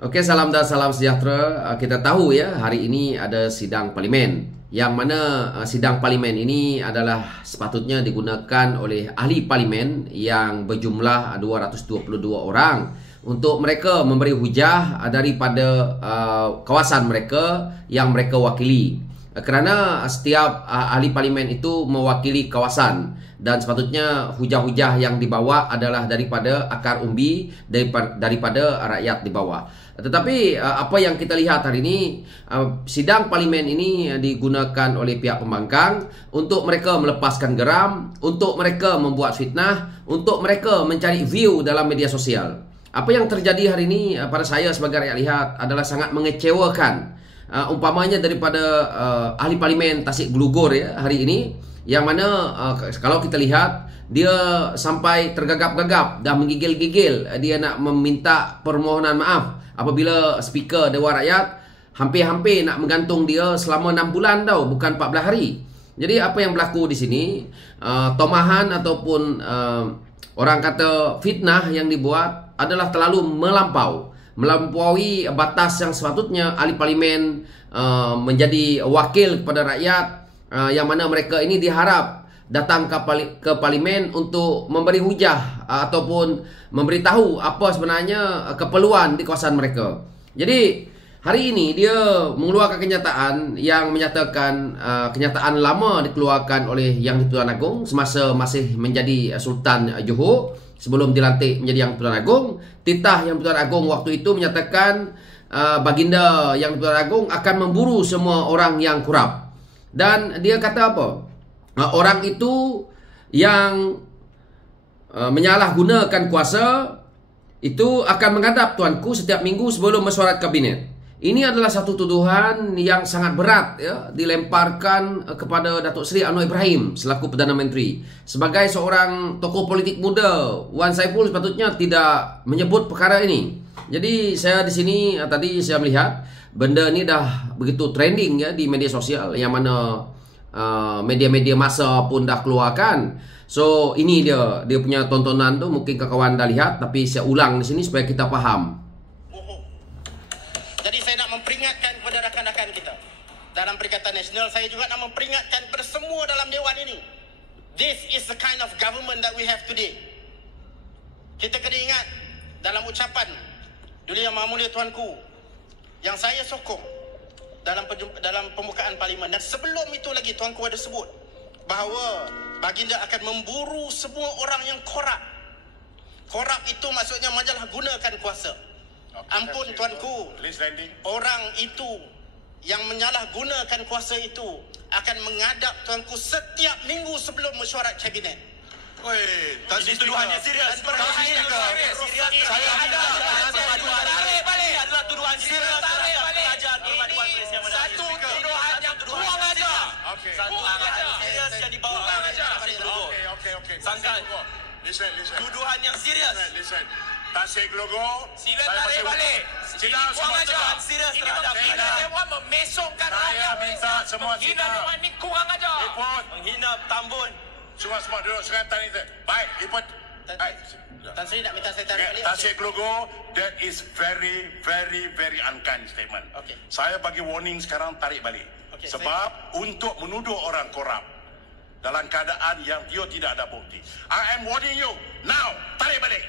Oke, salam dan salam sejahtera. Kita tahu ya, hari ini ada sidang parlimen. Yang mana sidang parlimen ini adalah sepatutnya digunakan oleh ahli parlimen yang berjumlah 222 orang untuk mereka memberi hujah daripada kawasan mereka yang mereka wakili. Kerana setiap ahli parlimen itu mewakili kawasan dan sepatutnya hujah-hujah yang dibawa adalah daripada akar umbi, daripada rakyat di bawah. Tetapi apa yang kita lihat hari ini, sidang parlimen ini digunakan oleh pihak pembangkang untuk mereka melepaskan geram, untuk mereka membuat fitnah, untuk mereka mencari view dalam media sosial. Apa yang terjadi hari ini pada saya sebagai rakyat lihat adalah sangat mengecewakan. Umpamanya daripada ahli parlimen Tasik Gelugor ya hari ini, yang mana kalau kita lihat dia sampai tergagap-gagap dan menggigil-gigil, dia nak meminta permohonan maaf apabila speaker Dewan Rakyat hampir-hampir nak menggantung dia selama 6 bulan tau, bukan 14 hari. Jadi apa yang berlaku di sini, tomahan ataupun orang kata fitnah yang dibuat adalah terlalu melampaui batas yang sepatutnya ahli parlimen menjadi wakil kepada rakyat, yang mana mereka ini diharap datang ke parlimen untuk memberi hujah ataupun memberitahu apa sebenarnya keperluan di kawasan mereka. Jadi hari ini dia mengeluarkan kenyataan yang menyatakan kenyataan lama dikeluarkan oleh Yang di-Pertuan Agong semasa masih menjadi Sultan Johor sebelum dilantik menjadi Yang di-Pertuan Agong. Titah Yang di-Pertuan Agong waktu itu menyatakan baginda Yang di-Pertuan Agong akan memburu semua orang yang korup. Dan dia kata apa? Orang itu yang menyalahgunakan kuasa itu akan menghadap tuanku setiap minggu sebelum mesyuarat kabinet. Ini adalah satu tuduhan yang sangat berat ya, dilemparkan kepada Datuk Seri Anwar Ibrahim selaku Perdana Menteri. Sebagai seorang tokoh politik muda, Wan Saiful sepatutnya tidak menyebut perkara ini. Jadi saya di sini tadi saya melihat benda ini dah begitu trending ya di media sosial, yang mana media-media masa pun dah keluarkan. So ini dia punya tontonan tu, mungkin kawan-kawan dah lihat, tapi saya ulang di sini supaya kita faham. Jadi saya nak memperingatkan kepada rakan-rakan kita dalam Perikatan Nasional, saya juga nak memperingatkan kepada semua dalam Dewan ini. This is the kind of government that we have today. Kita kena ingat dalam ucapan Duli Yang Maha Mulia Tuanku yang saya sokong dalam pembukaan parlimen, dan sebelum itu lagi Tuanku ada sebut bahawa baginda akan memburu semua orang yang korup. Korup itu maksudnya majalah gunakan kuasa. Ampun Tuanku, orang itu yang menyalahgunakan kuasa itu akan menghadap Tuanku setiap minggu sebelum mesyuarat kabinet. Oi, tadi tuduhannya serius. Saya ada tarik balik. Adalah tuduhan serius. Satu tuduhan yang kurang aja. Satu tuduhan serius yang dibawa oleh Tasik Gelugor. Okey. Sangkan. Listen. Tuduhan yang serius. Listen. Tasik Gelugor. Sila tarik balik. Ini kurang aja. Serius terhadap menghina Dewan, memesongkan rakyat. Saya minta semua menghina Dewan ni kurang aja. Menghina Tambun. Semua duduk sekatan itu. Baik, ikut. Tan Sri nak minta saya tarik balik. Tasik Gelugor, that is very unkind statement. Okay. Saya bagi warning sekarang, tarik balik. Okay, Sebab untuk menuduh orang korup dalam keadaan yang dia tidak ada bukti. I am warning you now, tarik balik.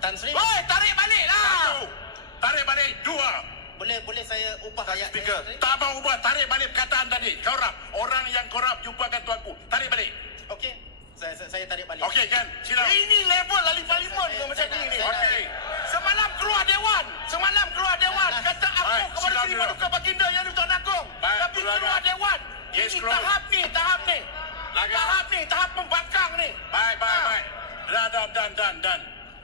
Tan Sri, Oi, tarik balik lah. Satu, tarik balik. Dua, boleh saya ubah ayat speaker, saya, Tan Sri? tak mau ubah, tarik balik perkataan tadi. Korup, orang yang korup jumpakan tuanku, tarik balik. Okey, saya tarik balik. Okey kan, sila. Ini level ahli parlimen ke macam ni. Okey. Semalam keluar Dewan. Kata aku Baik, kepada silakan. Seri Paduka Baginda Yang di-Pertuan Agong. Baik, Tapi silakan. keluar Dewan. Yes, Ini keluar. tahap ni. Lagan. Tahap pembangkang ni. Baik. Dan.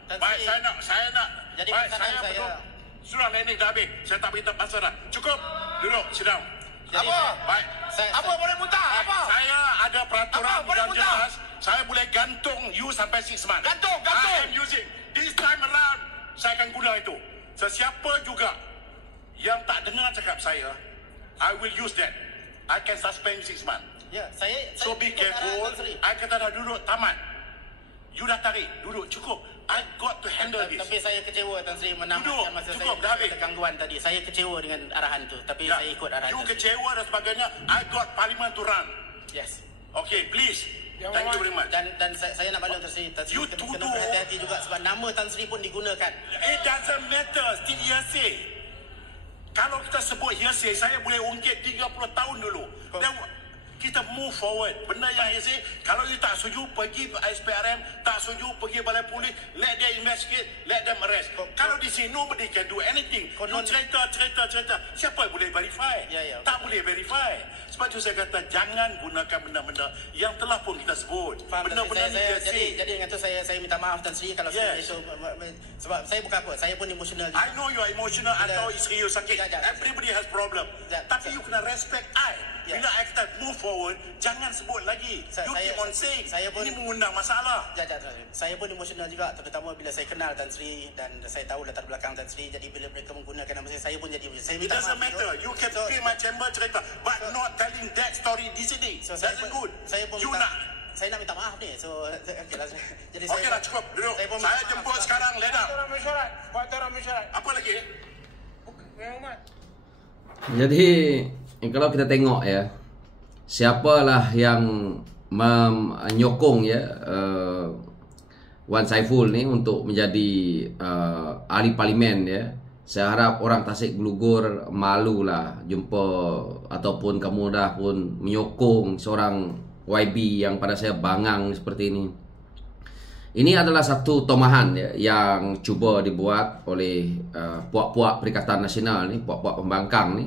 Tan Baik, Sri, saya nak. jadi Baik, pesanan saya saya. betul. Sudah ini dah habis. Saya tak beritahu pasal dah. Cukup. Duduk, sit down. Jadi Apa? Baik. Apa boleh muntah? Apa? Saya ada peraturan Apa? Boleh yang muntah? jelas. Saya boleh gantung you sampai 6 months. Gantung. I am using. This time around, saya akan guna itu. Sesiapa juga yang tak dengar cakap saya, I will use that. I can suspend 6 months. Ya, saya So be ikut arahan careful. Tan Sri. I kata dah duduk tamat. You dah tarik, duduk cukup. I got to handle this. Tapi saya kecewa Tan Sri menamatkan Duduk, masa cukup, dah saya habis. ada gangguan tadi. Saya kecewa dengan arahan tu, tapi saya ikut arahan You Tan Sri. kecewa dan sebagainya. I got parliament to run. Yes. Okay, please. Thank you very much. Dan saya nak balik Tan Sri. Tan Sri You kena tuduh. berhati-hati juga sebab nama Tan Sri pun digunakan. It doesn't matter. Still hearsay. Kalau kita sebut hearsay, saya boleh ungkit 30 tahun dulu. Then kita move forward. Benda yang hearsay, kalau you tak setuju, pergi SPRM, tak setuju, pergi balai polis, let them investigate, let them arrest. Kalau di sini, nobody can do anything. You cerita. Siapa yang boleh verify? Ya. Tak boleh verify. Sebab itu saya kata, jangan gunakan benda-benda yang telah pun kita sebut. Faham, Benda-benda ni hearsay. jadi dengan tu saya minta maaf Tan Sri kalau saya Yes. sebab saya bukan apa, saya pun emosional juga. I know you are emotional atau isteri you sakit. Sekejap. Everybody has problem. Sekejap. Tapi you kena respect I. Ya. Bila I kata move forward, jangan sebut lagi. You keep on saying. saya pun- Ini mengundang masalah. Saya pun emosional juga, terutama bila saya kenal Tan Sri dan saya tahu latar belakang Tan Sri. Jadi bila mereka menggunakan nama saya pun jadi saya It minta doesn't maaf. matter. You can play my chamber cerita, but not telling that story di sini. Saya That's pun good. saya pun You minta, nak. saya nak minta maaf ni. So okeylah. Jadi Okey lah, cukup. Duduk. Saya pun Saya minta jemput maaf. sekarang. Let up. Orang mesyuarat. Apa lagi? Jadi kalau kita tengok ya, siapalah yang menyokong ya Wan Saiful ni untuk menjadi ahli parlimen ya. Saya harap orang Tasik Gelugur malulah jumpa ataupun kamu dah pun menyokong seorang YB yang pada saya bangang seperti ini. Ini adalah satu tomahan ya, yang cuba dibuat oleh puak-puak Perikatan Nasional ni, puak-puak pembangkang ni.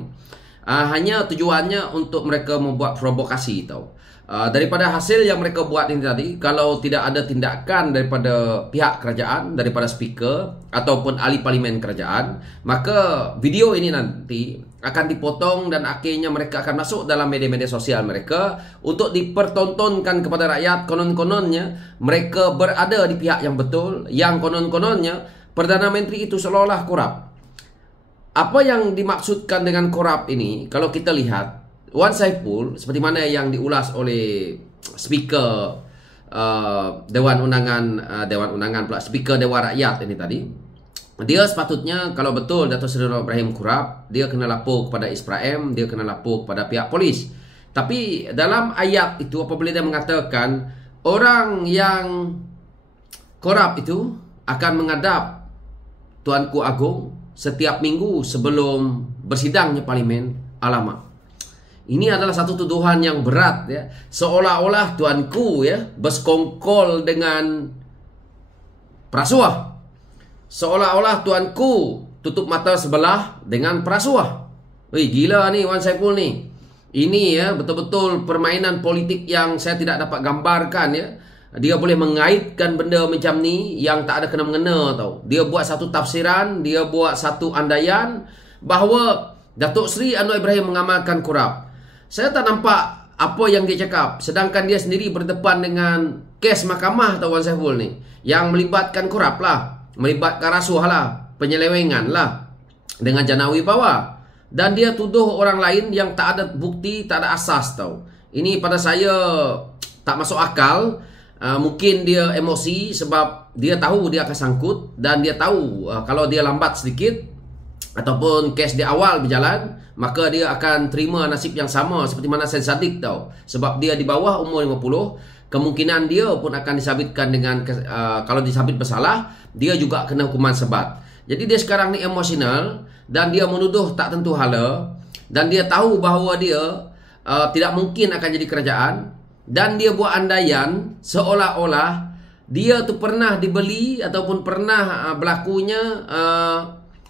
Hanya tujuannya untuk mereka membuat provokasi tau. Daripada hasil yang mereka buat ini tadi, kalau tidak ada tindakan daripada pihak kerajaan, daripada speaker ataupun ahli parlimen kerajaan, maka video ini nanti akan dipotong dan akhirnya mereka akan masuk dalam media-media sosial mereka untuk dipertontonkan kepada rakyat. Konon-kononnya mereka berada di pihak yang betul, yang konon-kononnya Perdana Menteri itu seolah-olah korup. Apa yang dimaksudkan dengan korup ini, kalau kita lihat Wan Saiful seperti mana yang diulas oleh speaker Dewan Undangan pula, speaker Dewan Rakyat ini tadi, dia sepatutnya kalau betul Dato' Seri Anwar Ibrahim korup, dia kena lapor kepada ISPRAM, dia kena lapor kepada pihak polis. Tapi dalam ayat itu apabila dia mengatakan orang yang korup itu akan menghadap Tuanku Agong setiap minggu sebelum bersidangnya parlimen, alamak. Ini adalah satu tuduhan yang berat ya. Seolah-olah tuanku ya bersekongkol dengan Prasuah. Seolah-olah tuanku tutup mata sebelah dengan Prasuah. Wih, gila ni Wan Saiful ni. Ini ya betul-betul permainan politik yang saya tidak dapat gambarkan ya. Dia boleh mengaitkan benda macam ni yang tak ada kena-mengena tau. Dia buat satu tafsiran, dia buat satu andaian bahawa Datuk Seri Anwar Ibrahim mengamalkan korup. Saya tak nampak apa yang dia cakap. Sedangkan dia sendiri berdepan dengan kes mahkamah tau Wan Saiful ni, yang melibatkan korup lah, melibatkan rasuah lah, penyelewengan lah dengan janawi bawah. Dan dia tuduh orang lain yang tak ada bukti, tak ada asas tau. Ini pada saya tak masuk akal. Mungkin dia emosi sebab dia tahu dia akan sangkut. Dan dia tahu kalau dia lambat sedikit ataupun kes di awal berjalan, maka dia akan terima nasib yang sama seperti mana Said Saddiq tau. Sebab dia di bawah umur 50, kemungkinan dia pun akan disabitkan dengan kalau disabit bersalah, dia juga kena hukuman sebat. Jadi dia sekarang ni emosional dan dia menuduh tak tentu hala, dan dia tahu bahawa dia tidak mungkin akan jadi kerajaan, dan dia buat andaian seolah-olah dia tu pernah dibeli ataupun pernah berlakunya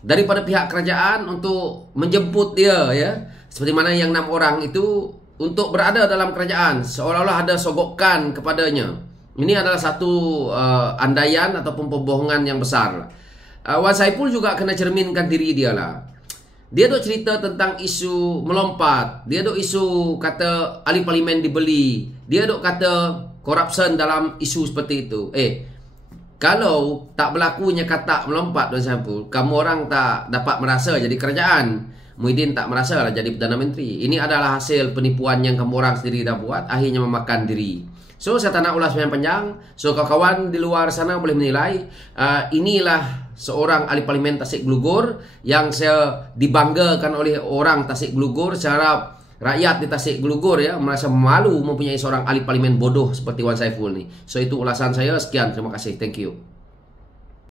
daripada pihak kerajaan untuk menjemput dia ya. Seperti mana yang 6 orang itu untuk berada dalam kerajaan, seolah-olah ada sogokan kepadanya. Ini adalah satu andaian ataupun pembohongan yang besar. Wan Saiful juga kena cerminkan diri dia lah. Dia duk cerita tentang isu melompat. Dia duk isu kata ahli parlimen dibeli. Dia duk kata corruption dalam isu seperti itu. Kalau tak berlakunya kata melompat Wan Saiful, kamu orang tak dapat merasa jadi kerajaan. Muhyiddin tak merasa lah jadi Perdana Menteri. Ini adalah hasil penipuan yang kamu orang sendiri dah buat, akhirnya memakan diri. So saya tak nak ulas panjang. So kawan-kawan di luar sana boleh menilai. Inilah seorang ahli parlimen Tasik Glugor yang saya dibanggakan oleh orang Tasik Glugor. Secara rakyat di Tasik Glugor ya merasa malu mempunyai seorang ahli parlimen bodoh seperti Wan Saiful ni. So itu ulasan saya. Sekian, terima kasih. Thank you.